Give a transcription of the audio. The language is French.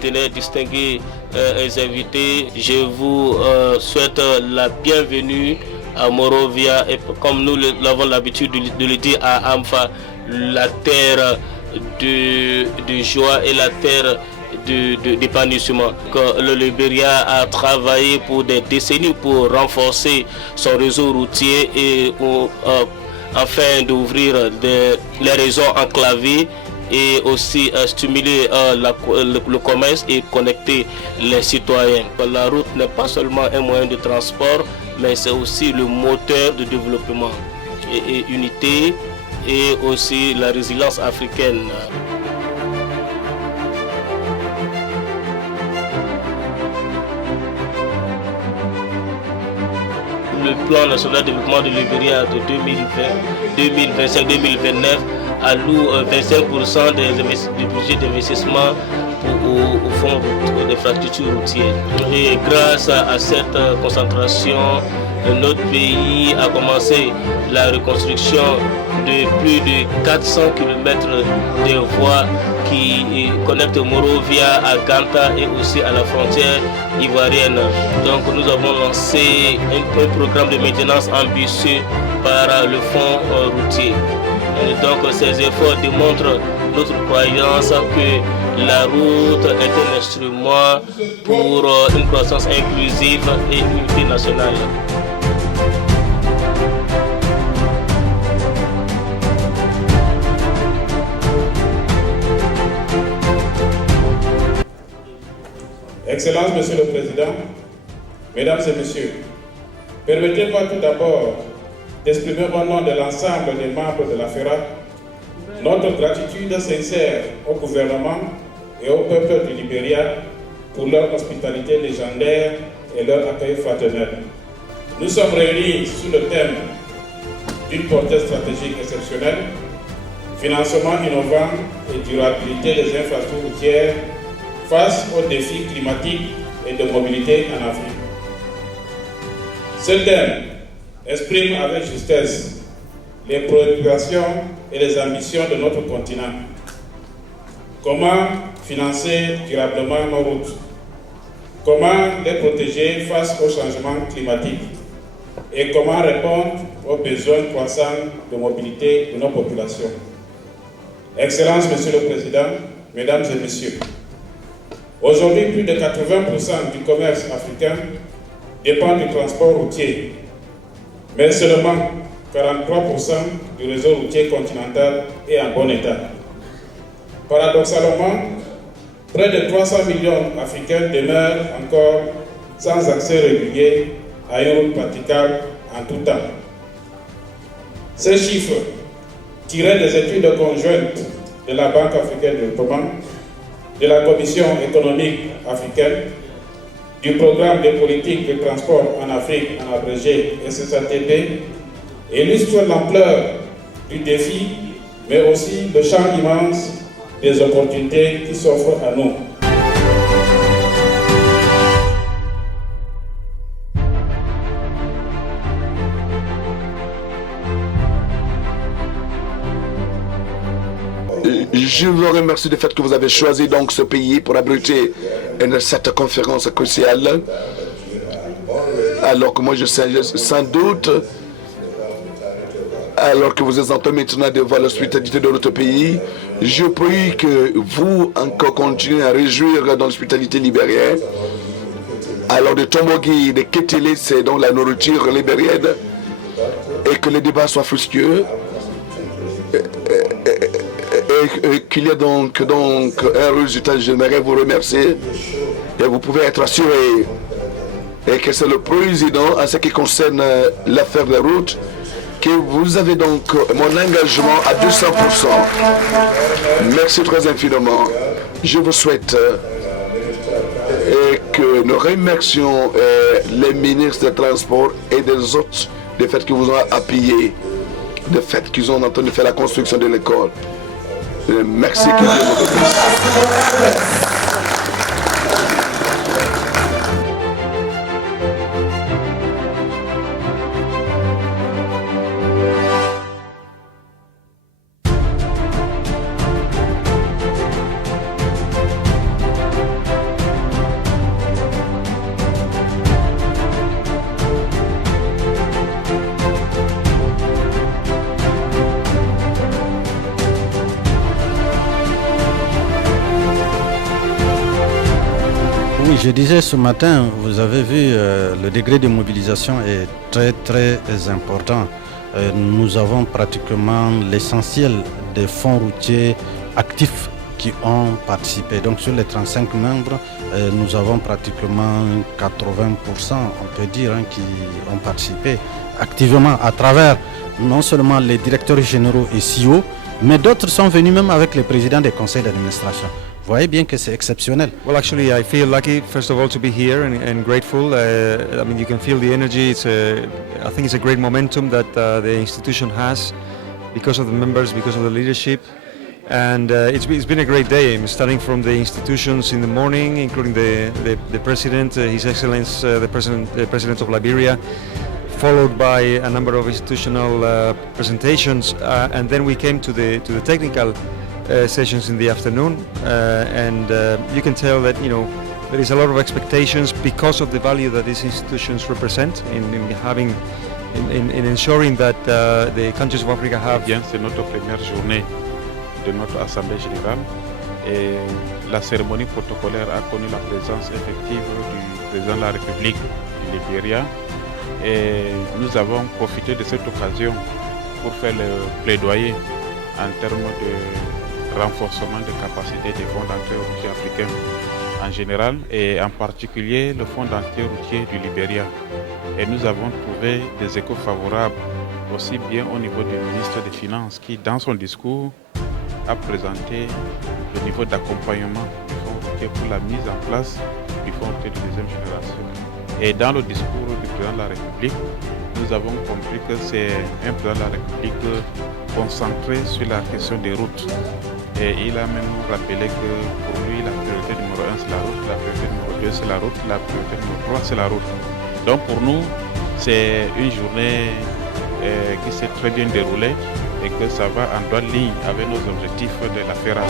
partenaires distingués et invités, je vous souhaite la bienvenue à Monrovia et comme nous l'avons l'habitude de le dire à Amfa, la terre de joie et la terre d'épanouissement. Le Libéria a travaillé pour des décennies pour renforcer son réseau routier et afin d'ouvrir les réseaux enclavés et aussi stimuler le commerce et connecter les citoyens. La route n'est pas seulement un moyen de transport, mais c'est aussi le moteur de développement et unité et aussi la résilience africaine. Le plan national de développement de Libéria de 2025-2029 alloue 25% du budget d'investissement au fonds d'infrastructures routières. Et grâce à cette concentration, notre pays a commencé la reconstruction de plus de 400 km de voies qui connectent Monrovia à Ganta et aussi à la frontière ivoirienne. Donc nous avons lancé un programme de maintenance ambitieux par le fonds routier. Et donc ces efforts démontrent notre croyance que la route est un instrument pour une croissance inclusive et une unité nationale. Excellences, Monsieur le Président, Mesdames et Messieurs, permettez-moi tout d'abord d'exprimer au nom de l'ensemble des membres de la FERA notre gratitude sincère au gouvernement et au peuple du Libéria pour leur hospitalité légendaire et leur accueil fraternel. Nous sommes réunis sous le thème d'une portée stratégique exceptionnelle, financement innovant et durabilité des infrastructures routières face aux défis climatiques et de mobilité en Afrique. Ce thème exprime avec justesse les préoccupations et les ambitions de notre continent. Comment financer durablement nos routes? Comment les protéger face au changement climatique? Et comment répondre aux besoins croissants de mobilité de nos populations? Excellences, Monsieur le Président, Mesdames et Messieurs, aujourd'hui, plus de 80% du commerce africain dépend du transport routier, mais seulement 43% du réseau routier continental est en bon état. Paradoxalement, près de 300 millions d'Africains demeurent encore sans accès régulier à une route praticable en tout temps. Ces chiffres, tirés des études conjointes de la Banque africaine de développement, de la Commission économique africaine, du programme de politique de transport en Afrique, en abrégé SSATP, illustrent l'ampleur du défi, mais aussi le champ immense des opportunités qui s'offrent à nous. Je vous remercie du fait que vous avez choisi donc ce pays pour abriter cette conférence cruciale. Alors que moi je sais sans doute, alors que vous êtes en train maintenant de voir l'hospitalité de notre pays, je prie que vous encore continuez à réjouir dans l'hospitalité libérienne. Alors de Tomogui, de Kétélé, c'est donc la nourriture libérienne, et que les débats soient fructueux. Et qu'il y ait donc un résultat. J'aimerais vous remercier et vous pouvez être assuré et que c'est le président en ce qui concerne l'affaire de route que vous avez donc mon engagement à 200%. Merci très infiniment. Je vous souhaite et que nous remercions les ministres des Transports et des autres du fait qu'ils vous ont appuyé, du fait qu'ils ont en train de faire la construction de l'école. Merci que Dieu vous bénisse. je disais ce matin, vous avez vu, le degré de mobilisation est très très important. Nous avons pratiquement l'essentiel des fonds routiers actifs qui ont participé. Donc sur les 35 membres, nous avons pratiquement 80%, on peut dire, qui ont participé activement à travers non seulement les directeurs généraux et CEO, mais d'autres sont venus même avec les présidents des conseils d'administration. Vous voyez bien que c'est exceptionnel. Well, actually, I feel lucky, first of all, to be here and grateful. I mean, you can feel the energy. I think it's a great momentum that the institution has because of the members, because of the leadership. And it's been a great day. I'm starting from the institutions in the morning, including the president, His Excellency, the president of Liberia, followed by a number of institutional presentations, and then we came to the technical sessions in the afternoon, and you can tell that there is a lot of expectations because of the value that these institutions represent in ensuring that the countries of Africa have. Bien, c'est notre première journée de notre Assemblée générale et la cérémonie protocolaire a connu la présence effective du président de la République du Libéria et nous avons profité de cette occasion pour faire le plaidoyer en termes de renforcement des capacités des fonds d'entrée routiers africains en général et en particulier le fonds d'entrée routier du Libéria. Et nous avons trouvé des échos favorables aussi bien au niveau du ministre des Finances qui dans son discours a présenté le niveau d'accompagnement du fonds routier pour la mise en place du fonds routier de deuxième génération. Et dans le discours du président de la République, nous avons compris que c'est un président de la République concentré sur la question des routes. Et il a même rappelé que pour lui, la priorité numéro 1 c'est la route, la priorité numéro 2 c'est la route, la priorité numéro 3 c'est la route. Donc pour nous, c'est une journée qui s'est très bien déroulée et que ça va en droite ligne avec nos objectifs de la FERA.